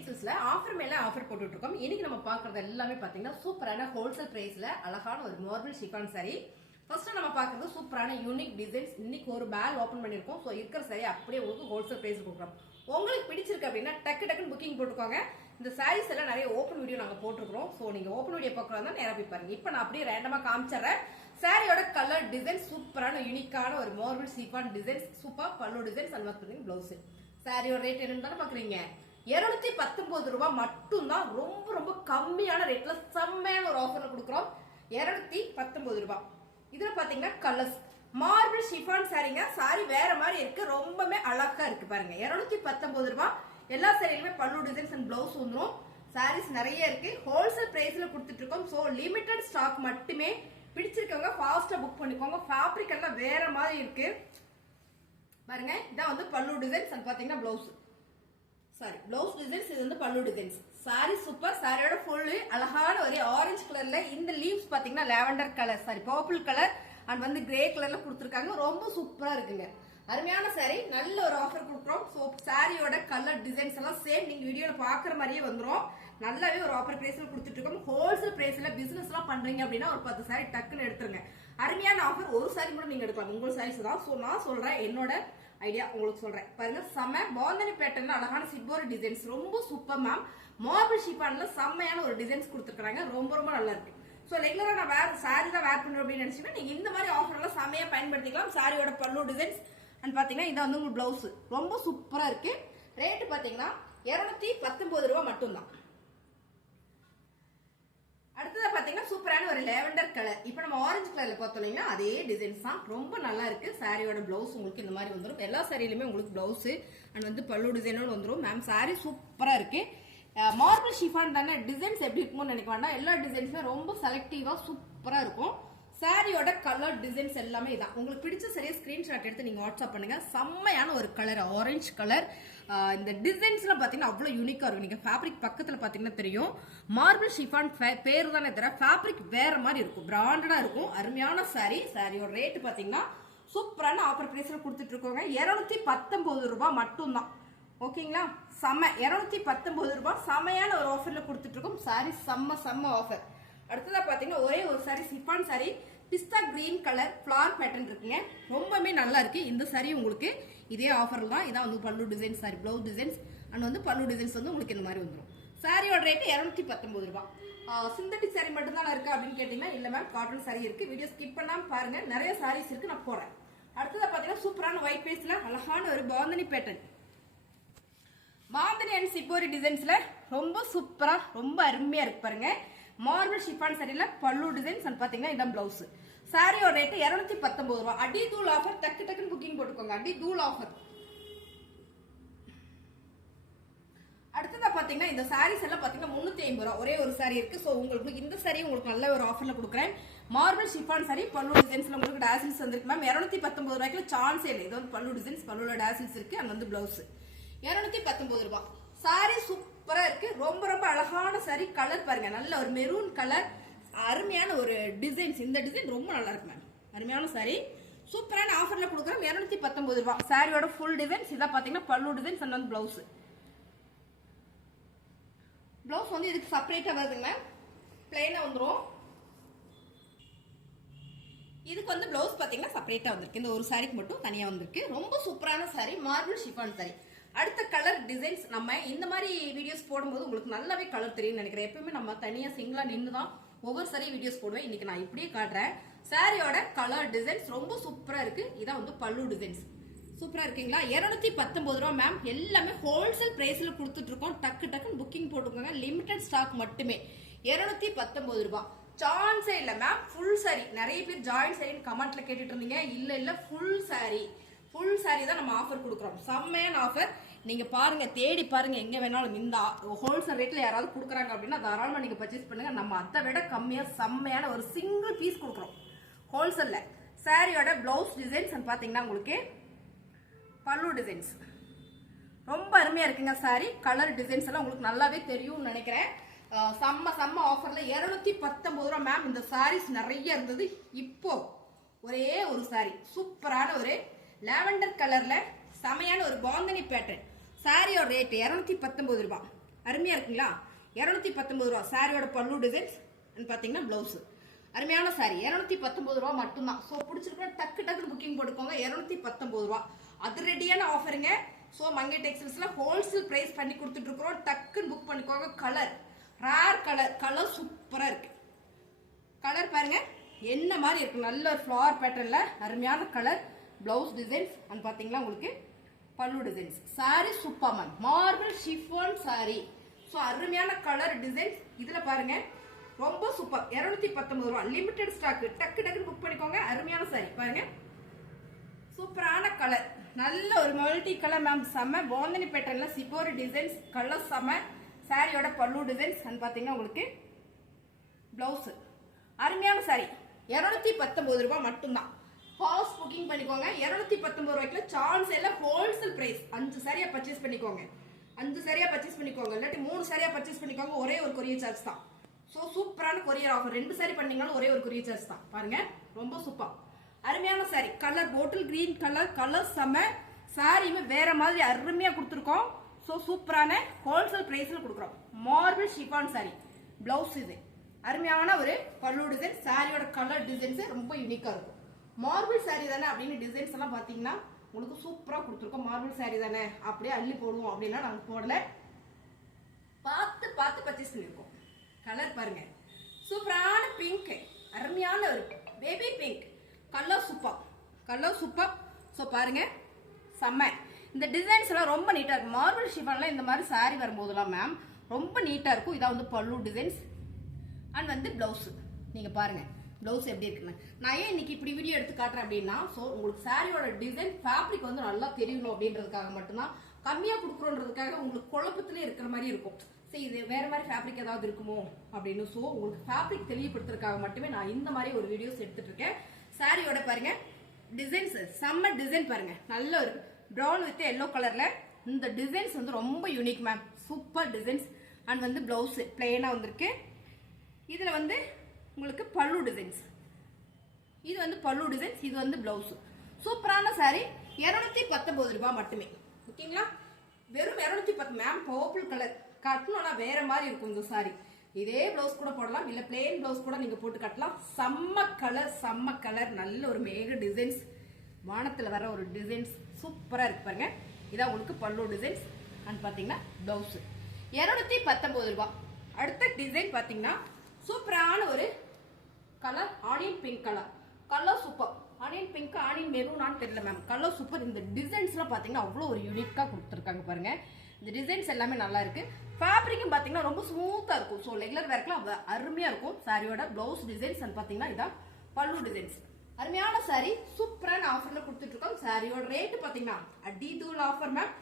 டெக்ஸ்டைல்ஸ்ல offer மேல offer போட்டுட்டு இருக்கோம். இன்னைக்கு நம்ம பாக்குறது எல்லாமே பாத்தீங்கன்னா சூப்பரான ஹோல்சேல் பிரைஸ்ல அழகான ஒரு மார்பிள் ஷிஃபான் saree. ஃபர்ஸ்ட் நம்ம பாக்குறது சூப்பரான யூனிக் டிசைன்ஸ். இன்னைக்கு ஒரு பேல் ஓபன் பண்ணிருக்கோம். சோ இருக்கிற saree அப்படியே உங்களுக்கு ஹோல்சேல் பிரைஸ் கொடுக்குறோம். உங்களுக்கு பிடிச்சிருக்கு அப்படின்னா டக்குன்னு புக்கிங் போட்டுக்கோங்க. இந்த சாரீஸ் எல்லாம் நிறைய ஓப்பன் வீடியோ நாங்க போட்டுருக்கோம். சோ நீங்க ஓப்பன் வீடியோ பார்க்கறதா நேரா போய் பாருங்க. இப்போ நான் அப்படியே ரேண்டமா காமிச்சறேன். சாரியோட கலர் டிசைன் சூப்பரான யூனிக்கான ஒரு மார்பிள் ஷிஃபான் டிசைன்ஸ், சூப்பர் பல்லு டிசைன்ஸ் அண்ட் வந்து ப்ளவுஸ். சாரியோட ரேட் என்னன்னு தானே பாக்குறீங்க. 219 ரூபாய் மட்டும் தான். ரொம்ப ரொம்ப கம்மியான ரேட்ல செம்மையான ஒரு ஆஃபர்ல கொடுக்குறோம். 219 ரூபாய். இதுல பாத்தீங்கன்னா கலர்ஸ் மார்பிள் ஷிஃபான் சாரிங்க. சாரி வேற மாதிரி இருக்கு, ரொம்பவே அழகா இருக்கு பாருங்க. 219 ரூபாய். எல்லா சாரிலுமே பல்லு டிசைன்ஸ் அண்ட் பிளவுஸ் வந்துடும். சாரீஸ் நிறைய இருக்கு. ஹோல்சேல் பிரைஸ்ல கொடுத்துட்டு இருக்கோம். சோ லிமிடெட் ஸ்டாக் மட்டுமே. பிடிச்சிருக்கவங்க ஃபாஸ்டா புக் பண்ணிக்கோங்க. ஃபேப்ரிக் எல்லாம் வேற மாதிரி இருக்கு பாருங்க. இதான் வந்து பல்லு டிசைன்ஸ் அண்ட் பாத்தீங்கன்னா பிளவுஸ். Sorry blouse designs. இது வந்து பல்லு டிசைன்ஸ். Sorry super. சாரியோட ஃபுல் அழகான ஒரே ஆரஞ்சு கலர்ல இந்த லீவ்ஸ் பாத்தீங்கன்னா lavender colour, sorry purple colour and வந்து கிரே கலர்ல கொடுத்துருக்காங்க. ரொம்ப சூப்பரா இருக்குங்க. அருமையான சாரி. நல்ல ஒரு ஆஃபர் கொடுக்குறோம். ஸோ சாரியோட கலர் டிசைன்ஸ் எல்லாம் சேம் நீங்க வீடியோல பாக்குற மாதிரியே வந்துடும். நல்லாவே ஒரு ஆஃபர் பிரைஸ்ல கொடுத்துட்டு இருக்கோம். ஹோல்சேல் பிரைஸ்ல பிசினஸ் எல்லாம் பண்றீங்க அப்படின்னா ஒரு 10 சாரி டக்குன்னு எடுத்துருங்க. அருமையான ஆஃபர். ஒரு சாரி கூட நீங்க எடுக்கலாம், உங்க சாரீஸ் தான். ஸோ நான் சொல்றேன், என்னோட ஐடியா உங்களுக்கு சொல்றேன் பாருங்க. செம்ம பாந்தனி பேட்டர்ல அழகான சிப்போர் டிசைன்ஸ், ரொம்ப சூப்பர் மேம். மார்பிள் ஷிஃபான்ல செம்மையான ஒரு டிசைன்ஸ் கொடுத்துருக்காங்க. ரொம்ப ரொம்ப நல்லா இருக்கு. ஸோ ரெகுலரா நான் வேற சாரி தான் வேர் பண்றேன் அப்படின்னு நினைச்சீங்கன்னா நீங்க இந்த மாதிரி ஆஃபர் எல்லாம் செம்மையா பயன்படுத்திக்கலாம். சாரியோட பல்லு டிசைன்ஸ் அண்ட் பாத்தீங்கன்னா இதான் வந்து உங்களுக்கு பிளவுஸ். ரொம்ப சூப்பரா இருக்கு. ரேட் பாத்தீங்கன்னா 219 ரூபாய் மட்டும்தான். அடுத்ததா பாத்தீங்கன்னா சூப்பரான ஒரு லேவெண்டர் கலர். இப்போ நம்ம ஆரஞ்சு கலர்ல பார்த்தோம்னா அதே டிசைன்ஸ் தான். ரொம்ப நல்லா இருக்கு. சாரியோட பிளவுஸ் உங்களுக்கு இந்த மாதிரி வந்துடும். எல்லா சாரிலுமே உங்களுக்கு பிளவுஸ் அண்ட் வந்து பல்லு டிசைனோட வந்துடும். மேம் சாரி சூப்பரா இருக்கு. மார்பிள் ஷிஃபான் தானே, டிசைன்ஸ் எப்படி இருக்கும்னு நினைக்க வேண்டாம். எல்லா டிசைன்ஸுமே ரொம்ப செலக்டிவா சூப்பரா இருக்கும். சாரியோட கலர் டிசைன்ஸ் எல்லாமே இதான். உங்களுக்கு பிடிச்ச சரியா ஸ்கிரீன்ஷாட் எடுத்து நீங்க வாட்ஸ்அப் பண்ணுங்க. செம்மையான ஒரு கலர், ஆரஞ்சு கலர். இந்த டிசைன்ஸ்லாம் பாத்தீங்கன்னா அவ்வளவு யூனிக்கா இருக்கும். நீங்க ஃபேப்ரிக் பக்கத்துல பாத்தீங்கன்னா தெரியும். மார்பிள் ஷிஃபான் பேரு தானே தவிர ஃபேப்ரிக் வேற மாதிரி இருக்கும், பிராண்டடா இருக்கும். அருமையான சாரி. சாரியோட ரேட் பாத்தீங்கன்னா சூப்பரான ஆஃபர் பிரைஸ்ல கொடுத்துட்டு இருக்கோங்க. 219 ரூபாய் மட்டும்தான். ஓகேங்களா. செம்ம 219 ரூபாய். செம்மையான ஒரு ஆஃபர்ல கொடுத்துட்டு இருக்கோம். சாரி செம்ம ஆஃபர். அடுத்ததா பாத்தீங்கன்னா ஒரே ஒரு சாரி சிஃபான் சாரி, பிஸ்தா கிரீன் கலர் ஃபிளார் பேட்டர்ன் இருக்குங்க. ரொம்பவே நல்லா இருக்கு. இந்த சாரி உங்களுக்கு இதே ஆஃபர் தான். இதான் வந்து பல்லு designs, sorry blouse designs and வந்து பல்லு டிசைன்ஸ் வந்து உங்களுக்கு இந்த மாதிரி வந்துடும். சாரியோட ரேட் 219 ரூபாய். சிந்தட்டிக் சாரி மட்டும் தான் இருக்கு அப்படின்னு கேட்டீங்கன்னா இல்ல மேம், காட்டன் சாரி இருக்கு. வீடியோ ஸ்கிப் பண்ணாம பாருங்க, நிறைய சாரீஸ் இருக்கு, நான் போறேன். அடுத்ததா பாத்தீங்கன்னா சூப்பரான ஒயிட் பேஸ்ல அழகான ஒரு பாந்தனி பேட்டர்ன். பாந்தனி அண்ட் சிப்போரி டிசைன்ஸ்ல ரொம்ப சூப்பரா ரொம்ப அருமையா இருக்கு பாருங்க. மார்பிள் ஷிஃபான் சாரில பல்லு டிசைன்ஸ் அண்ட் பாத்தீங்கன்னா இதான் பிளவுஸ். சாரியோட ரேட் 219 ரூபாய். அடி தூள் ஆஃபர். டக்குன்னு புக்கிங் போட்டுக்கோங்க. அடி தூள் ஆஃபர். அடுத்ததா பாத்தீங்கன்னா இந்த சாரீஸ் எல்லாம் பாத்தீங்கன்னா 350 ரூபாய். ஒரே ஒரு சாரி இருக்கு. சோ உங்களுக்கு இந்த சாரி உங்களுக்கு நல்ல ஒரு ஆஃபர்ல கொடுக்குறேன். மார்பிள் ஷிஃபான் சாரி பல்லு டிசைன்ஸ்ல உங்களுக்கு டாசில்ஸ் வந்திருக்கு மேம். 219 ரூபாய்க்கு சான்ஸே இல்லை. இது வந்து பல்லு டிசைன்ஸ், பல்லுல டாசில்ஸ் இருக்கு அண்ட் வந்து பிளவுஸ். 219 ரூபாய். சாரி சூப்பரா இருக்கு. ரொம்ப ரொம்ப அழகான சாரி. கலர் பாருங்க, நல்ல ஒரு மெரூன் கலர். அருமையான ஒரு டிசைன்ஸ். இந்த டிசைன் ரொம்ப நல்லா இருக்கு மேம். அருமையான சாரி. சூப்பரான ஆஃபர்ல கொடுக்குறோம். 219 ரூபாய். சாரியோட ஃபுல் டிசைன்ஸ் இதான் பாத்தீங்கன்னா பல்லு டிசைன்ஸ் அண்ட் வந்து பிளவுஸ். பிளவுஸ் வந்து இதுக்கு செப்பரேட்டா வருதுங்க. பிளெயினா வந்துரும். இதுக்கு வந்து பிளவுஸ் பாத்தீங்கன்னா செப்பரேட்டா வந்திருக்கு. இந்த ஒரு சாரிக்கு மட்டும் தனியா வந்திருக்கு. ரொம்ப சூப்பரான சாரி, மார்பிள் ஷிஃபான் சாரி. அடுத்த கலர் டிசைன்ஸ் நம்ம இந்த மாதிரி வீடியோஸ் போடும்போது உங்களுக்கு நல்லாவே கலர் தெரியும் நினைக்கிறேன். எப்பவுமே நம்ம தனியா சிங்கிளா நின்று தான் ஒவ்வொரு சாரி வீடியோஸ் போடுவேன். இன்னைக்கு நான் இப்படியே காட்டுறேன். சாரியோட கலர் டிசைன்ஸ் ரொம்ப சூப்பரா இருக்கு. இதான் வந்து பல்லு டிசைன்ஸ். சூப்பரா இருக்கீங்களா. 219 ரூபாய் மேம். எல்லாமே ஹோல்சேல் பிரைஸ்ல கொடுத்துட்டு இருக்கோம். டக்குன்னு புக்கிங் போட்டுக்கோங்க. லிமிடெட் ஸ்டாக் மட்டுமே. 219 ரூபாய். சான்ஸே இல்ல மேம். Full sorry. நிறைய பேர் ஜாயிண்ட் சாரின்னு கமெண்ட்ல கேட்டுட்டு இருந்தீங்க. இல்ல ஃபுல் சாரி. ஃபுல் சாரி தான் நம்ம ஆஃபர் கொடுக்குறோம். செம்மையான ஆஃபர். நீங்க பாருங்க, தேடி பாருங்க, எங்க வேணாலும். இந்த ஹோல்சேல் ரேட்ல யாராவது கொடுக்குறாங்க அப்படின்னா தாராளமா நீங்க பர்ச்சேஸ் பண்ணுங்க. நம்ம அதை விட கம்மியா செம்மையான ஒரு சிங்கிள் பீஸ் கொடுக்குறோம் ஹோல்சேல்ல. சாரியோட பிளவுஸ் டிசைன்ஸ் பாத்தீங்கன்னா உங்களுக்கு பல்லு டிசைன்ஸ் ரொம்ப அருமையா இருக்குங்க. சாரி கலர் டிசைன்ஸ் எல்லாம் உங்களுக்கு நல்லாவே தெரியும்னு நினைக்கிறேன். செம்ம ஆஃபர்ல 219 ரூபாய் மேம். இந்த சாரீஸ் நிறைய இருந்தது. இப்போ ஒரே ஒரு சாரி சூப்பரான ஒரு லாவெண்டர் கலர்ல செமையான ஒரு பாந்தனி பேட்டர்ன். சாரியோட ரேட் 219 ரூபாய். அருமையா இருக்குங்களா? 219 ரூபா. சாரியோட பல்லு டிசைன்ஸ் பாத்தீங்கன்னா பிளவுஸ். அருமையான சாரி 219 ரூபா மட்டும்தான். ஸோ பிடிச்சிருக்கா டக்கு டக்குன்னு புக்கிங் போட்டுக்கோங்க. 219 ரூபா அதிரடியான ஆஃபருங்க. ஸோ மங்கை டெக்ஸ்டைல்ஸ்ல ஹோல்சேல் பிரைஸ் பண்ணி கொடுத்துட்டு இருக்கிறோம். டக்குன்னு புக் பண்ணிக்கோங்க. கலர் ரேர் கலர், கலர் சூப்பரா இருக்கு. கலர் பாருங்க என்ன மாதிரி இருக்கு, நல்ல ஒரு ஃப்ளவர் பேட்டர்ன்ல அருமையான கலர். பிளவுஸ் டிசைன்ஸ் அண்ட் பாத்தீங்களா உங்களுக்கு பல்லு designs. Sorry Superman marble chiffon sorry. So அருமையான கலர் டிசைன்ஸ். இதுல பாருங்க ரொம்ப சூப்பர். 219 ரூபா லிமிடெட் ஸ்டாக். டக்கு டக்குன்னு புக் பண்ணிக்கோங்க. அருமையான சாரி பாருங்க, சூப்பரான கலர், நல்ல ஒரு மல்டி கலர் மேம். செம்ம பாந்தனி பேட்டர்ன்ல சிபோரி டிசைன்ஸ். கலர் செம்ம. சாரியோட பல்லு டிசைன்ஸ் அண்ட் பாத்தீங்கன்னா உங்களுக்கு பிளவுஸ். அருமையான சாரி 219 ரூபாய் மட்டும்தான். ஃபாஸ்ட் புக்கிங் பண்ணிக்கோங்க. 219 ரூபாய்க்குள்ள சான்ஸ் இல்ல. Wholesale price. 5 சாரியா பர்ச்சேஸ் பண்ணிக்கோங்க. 5 சாரியா பர்ச்சேஸ் பண்ணிக்கோங்க. இல்லாட்டி 3 சாரியா பர்ச்சேஸ் பண்ணிக்கோங்க. ஒரே ஒரு கொரியர் சார்ஜ் தான். ஸோ சூப்பரான கொரியர் ஆஃபர். 2 சாரி பண்ணீங்கனாலும் ஒரே ஒரு கொரியர் சார்ஜ் தான். பாருங்க ரொம்ப சூப்பர். அருமையான சாரி. கலர் போட்டில் கிரீன் கலர். கலர் செம்ம. சாரியுமே வேற மாதிரி அருமையா கொடுத்துருக்கோம். ஸோ சூப்பரான ஹோல்சேல் பிரைஸ்ல கொடுக்குறோம். Marble chiffon sorry. பிளவுஸ் இது. அருமையான ஒரு பல்லு டிசைன். சாரியோட கலர் டிசைன்ஸ் ரொம்ப யூனிக்கா இருக்கும். மார்பிள் சாரி தானே அப்படின்னு டிசைன்ஸ் எல்லாம் பாத்தீங்கன்னா உங்களுக்கு சூப்பரா கொடுத்துருக்கோம். மார்பிள் சாரி தானே அப்படியே அள்ளி போடுவோம் அப்படின்னா நாங்க போடல. பார்த்து பார்த்து பர்ச்சேஸ் பண்ணிருக்கோம். கலர் பாருங்க சூப்பரான பிங்க். அருமையான ஒரு baby pink. Colour super. Colour super. So பாருங்க செம்ம. இந்த டிசைன்ஸ் எல்லாம் ரொம்ப நீட்டா இருக்கும். மார்பிள் ஷிஃபான்ல இந்த மாதிரி சாரி வரும்போதெல்லாம் மேம் ரொம்ப நீட்டா இருக்கும். இதான் வந்து பல்லு டிசைன்ஸ் அண்ட் வந்து பிளவுஸ். நீங்க பாருங்க பிளவுஸ் எப்படி இருக்குன்னு. நான் ஏன் இன்னைக்கு இப்படி வீடியோ எடுத்து காட்டுறேன் அப்படின்னா, ஸோ உங்களுக்கு சாரியோட டிசைன் ஃபேப்ரிக் வந்து நல்லா தெரியணும் அப்படின்றதுக்காக மட்டும்தான். கம்மியா கொடுக்குறோன்றதுக்காக உங்களுக்கு குழப்பத்திலே இருக்கிற மாதிரி இருக்கும். சரி இது வேற மாதிரி ஃபேப்ரிக் ஏதாவது இருக்குமோ அப்படின்னு. ஸோ உங்களுக்கு ஃபேப்ரிக் தெளிவுபடுத்துறதுக்காக மட்டுமே நான் இந்த மாதிரி ஒரு வீடியோஸ் எடுத்துட்டு இருக்கேன். சாரியோட பாருங்க டிசைன்ஸ் செம்ம டிசைன் பாருங்க. நல்ல ஒரு ப்ரௌன் வித் எல்லோ கலர்ல இந்த டிசைன்ஸ் வந்து ரொம்ப unique ma'am. Super designs and வந்து பிளவுஸ் பிளெயினா வந்திருக்கு. இதுல வந்து உங்களுக்கு பல்லு டிசைன்ஸ். இது வந்து பல்லு டிசைன்ஸ். இது வந்து பிளவுஸ். சூப்பரான சாரி 219 ரூபாய் மட்டுமே. ஓகேங்களா? வெறும் 210 மேம். பர்பிள் கலர் கட்டணும்னா வேற மாதிரி இருக்கும் இந்த சாரி. இதே பிளவுஸ் கூட போடலாம், இல்ல பிளெயின் பிளவுஸ் கூட நீங்க போட்டு கட்டலாம். செம்ம கலர், செம்ம கலர். நல்ல ஒரு மேக டிசைன்ஸ், வானத்துல வர ஒரு டிசைன்ஸ் சூப்பரா இருக்கு பாருங்க. இதான் உங்களுக்கு பல்லு டிசைன்ஸ் அண்ட் பாத்தீங்கன்னா பிளவுஸ். 219 ரூபாய். அடுத்த டிசைன் பாத்தீங்கன்னா சூப்பரான ஒரு colour onion pink colour. Colour super. Onion pink onion மெரூனான்னு தெரியல மேம். Colour super. இந்த டிசைன்ஸ்லாம் பாத்தீங்கன்னா அவ்வளோ ஒரு யூனிக்கா கொடுத்துருக்காங்க பாருங்க. இந்த டிசைன்ஸ் எல்லாமே நல்லா இருக்கு. ஃபேப்ரிக்கும் பாத்தீங்கன்னா ரொம்ப ஸ்மூத்தா இருக்கும். ஸோ ரெகுலர் வேர்க்கெல்லாம் அருமையா இருக்கும். சாரியோட பிளவுஸ் டிசைன்ஸ் அண்ட் பாத்தீங்கன்னா இதான் பல்லு டிசைன்ஸ். அருமையான சாரி சூப்பரான ஆஃபர்ல கொடுத்துட்டு இருக்கோம். சாரியோட ரேட் பாத்தீங்கன்னா அடிதூள் ஆஃபர் மேம்.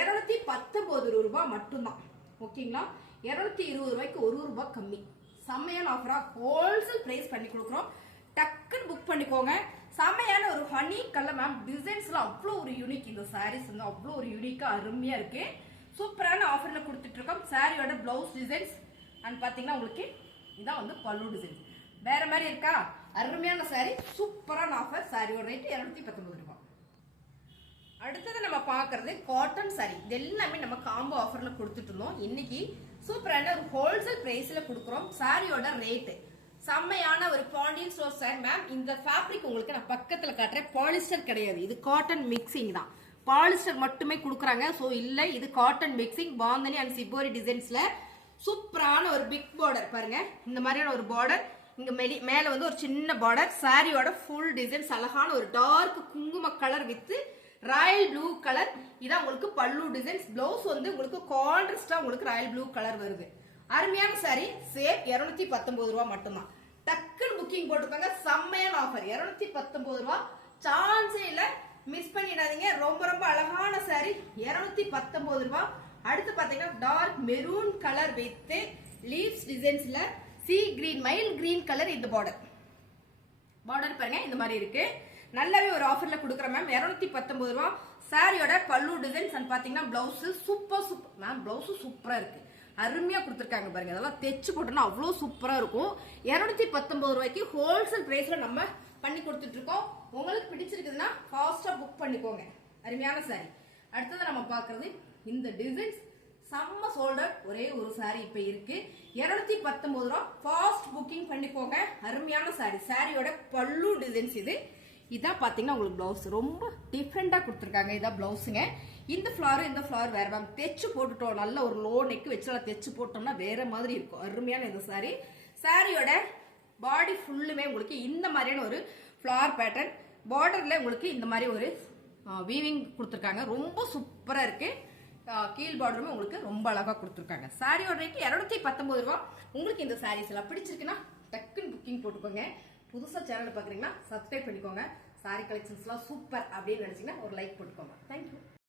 219 ரூபாய் மட்டும்தான். ஓகேங்களா? 220 ரூபாய்க்கு 1 ரூபாய் கம்மி. செம்மையான ஆஃபரா ஹோல்சேல் பிரைஸ் பண்ணி கொடுக்குறோம். டக்குன்னு புக் பண்ணிக்கோங்க. செம்மையான ஒரு ஹனி கலர் மேம். டிசைன்ஸ்ல அவ்வளோ ஒரு யூனிக். இந்த சாரீஸ் வந்து அவ்வளோ ஒரு யூனிக்கா அருமையா இருக்கு. சூப்பரான ஆஃபர்ல கொடுத்துட்டு இருக்கோம். சாரியோட பிளவுஸ் டிசைன்ஸ் அண்ட் பாத்தீங்கன்னா உங்களுக்கு இதான் வந்து பல்லு டிசைன். வேற மாதிரி இருக்கா? அருமையான சாரி சூப்பரான ஆஃபர். சாரியோட ரேட் 219 ரூபாய். அடுத்தது நம்ம பாக்குறது காட்டன் சாரி. இது எல்லாமே நம்ம காம்போ ஆஃபர்ல கொடுத்துட்டு இருந்தோம். இன்னைக்கு சூப்பரான ஒரு ஹோல்சேல் பிரைஸ்ல கொடுக்குறோம். சாரியோட ரேட் செம்மையான ஒரு பாண்டியன் ஸ்டோர் சாரி மேம். இந்த ஃபேப்ரிக் உங்களுக்கு நான் பக்கத்துல காட்டுறேன். பாலிஸ்டர் கிடையாது, இது காட்டன் மிக்சிங் தான். பாலிஸ்டர் மட்டுமே கொடுக்குறாங்க. ஸோ இல்லை, இது cotton mixing. Bandhani and shibori டிசைன்ஸ்ல சூப்பரான ஒரு பிக் பார்டர் பாருங்க. இந்த மாதிரியான ஒரு பார்டர் இங்க மேல வந்து ஒரு சின்ன பார்டர். சாரியோட ஃபுல் டிசைன்ஸ் அழகான ஒரு டார்க் குங்கும colour with Royal blue colour. இதான் உங்களுக்கு பல்லு டிசைன்ஸ். பிளவுஸ் வந்து உங்களுக்கு கான்ட்ராஸ்டா உங்களுக்கு ராயல் ப்ளூ கலர் வருது. அருமையான சாரி. சேம் 219 ரூபாய் மட்டும்தான். டக்குன்னு புக்கிங் போட்டுக்கோங்க. செம்மையான ஆஃபர் 219 ரூபாய். சான்ஸே இல்ல, மிஸ் பண்ணிடாதீங்க. ரொம்ப ரொம்ப அழகான சாரி 219 ரூபாய். அடுத்து பாத்தீங்கன்னா dark maroon colour with leaves டிசைன்ஸ்ல sea green mild green colour. இந்த பார்டர் பாருங்க இந்த மாதிரி இருக்கு. நல்லாவே ஒரு ஆஃபர்ல கொடுக்குறேன் மேம். 219 ரூபாய். சாரியோட பல்லு டிசைன்ஸ் அண்ட் பாத்தீங்கன்னா blouse super super ma'am. Blouse சூப்பரா இருக்கு, அருமையா கொடுத்துருக்காங்க பாருங்க. அதெல்லாம் தைச்சு போட்டோம்னா அவ்வளோ சூப்பரா இருக்கும். 219 ரூபாய்க்கு ஹோல்சேல் பிரைஸ்ல நம்ம பண்ணி கொடுத்துட்டு இருக்கோம். உங்களுக்கு பிடிச்சிருக்குதுன்னா ஃபாஸ்டா புக் பண்ணிக்கோங்க. அருமையான சாரி. அடுத்தது நம்ம பாக்குறது இந்த டிசைன்ஸ் செம்ம சோல்டர். ஒரே ஒரே ஒரு saree இப்ப இருக்கு 219 ரூபாய். ஃபாஸ்ட் புக்கிங் பண்ணிக்கோங்க. அருமையான saree. சாரியோட பல்லு டிசைன்ஸ் இது. இதான் பாத்தீங்கன்னா உங்களுக்கு பிளவுஸ் ரொம்ப டிஃபரெண்டா கொடுத்துருக்காங்க. இதான் பிளவுஸுங்க. இந்த ஃபிளார் வேற மேம் தைச்சு போட்டுட்டோம். நல்ல ஒரு லோ நெக் வச்சு தைச்சு போட்டோம்னா வேற மாதிரி இருக்கும். அருமையான இந்த saree. சாரியோட பாடி ஃபுல்லுமே உங்களுக்கு இந்த மாதிரியான ஒரு ஃபிளார் பேட்டர்ன், பார்டர்ல உங்களுக்கு இந்த மாதிரி ஒரு வீவிங் கொடுத்துருக்காங்க. ரொம்ப சூப்பரா இருக்கு. கீழ் பார்டருமே உங்களுக்கு ரொம்ப அழகா கொடுத்துருக்காங்க. சாரியோட ரேட் 219 ரூபாய். உங்களுக்கு இந்த சாரீஸ் எல்லாம் பிடிச்சிருக்குன்னா டக்குன்னு புக்கிங் போட்டுக்கோங்க. புதுசா சேனல் பாக்குறீங்கன்னா சப்ஸ்கிரைப் பண்ணிக்கோங்க. சாரி கலெக்ஷன்ஸ்லாம் சூப்பர் அப்படின்னு நினைச்சீங்கன்னா ஒரு லைக் போட்டுக்கோங்க. தேங்க்யூ.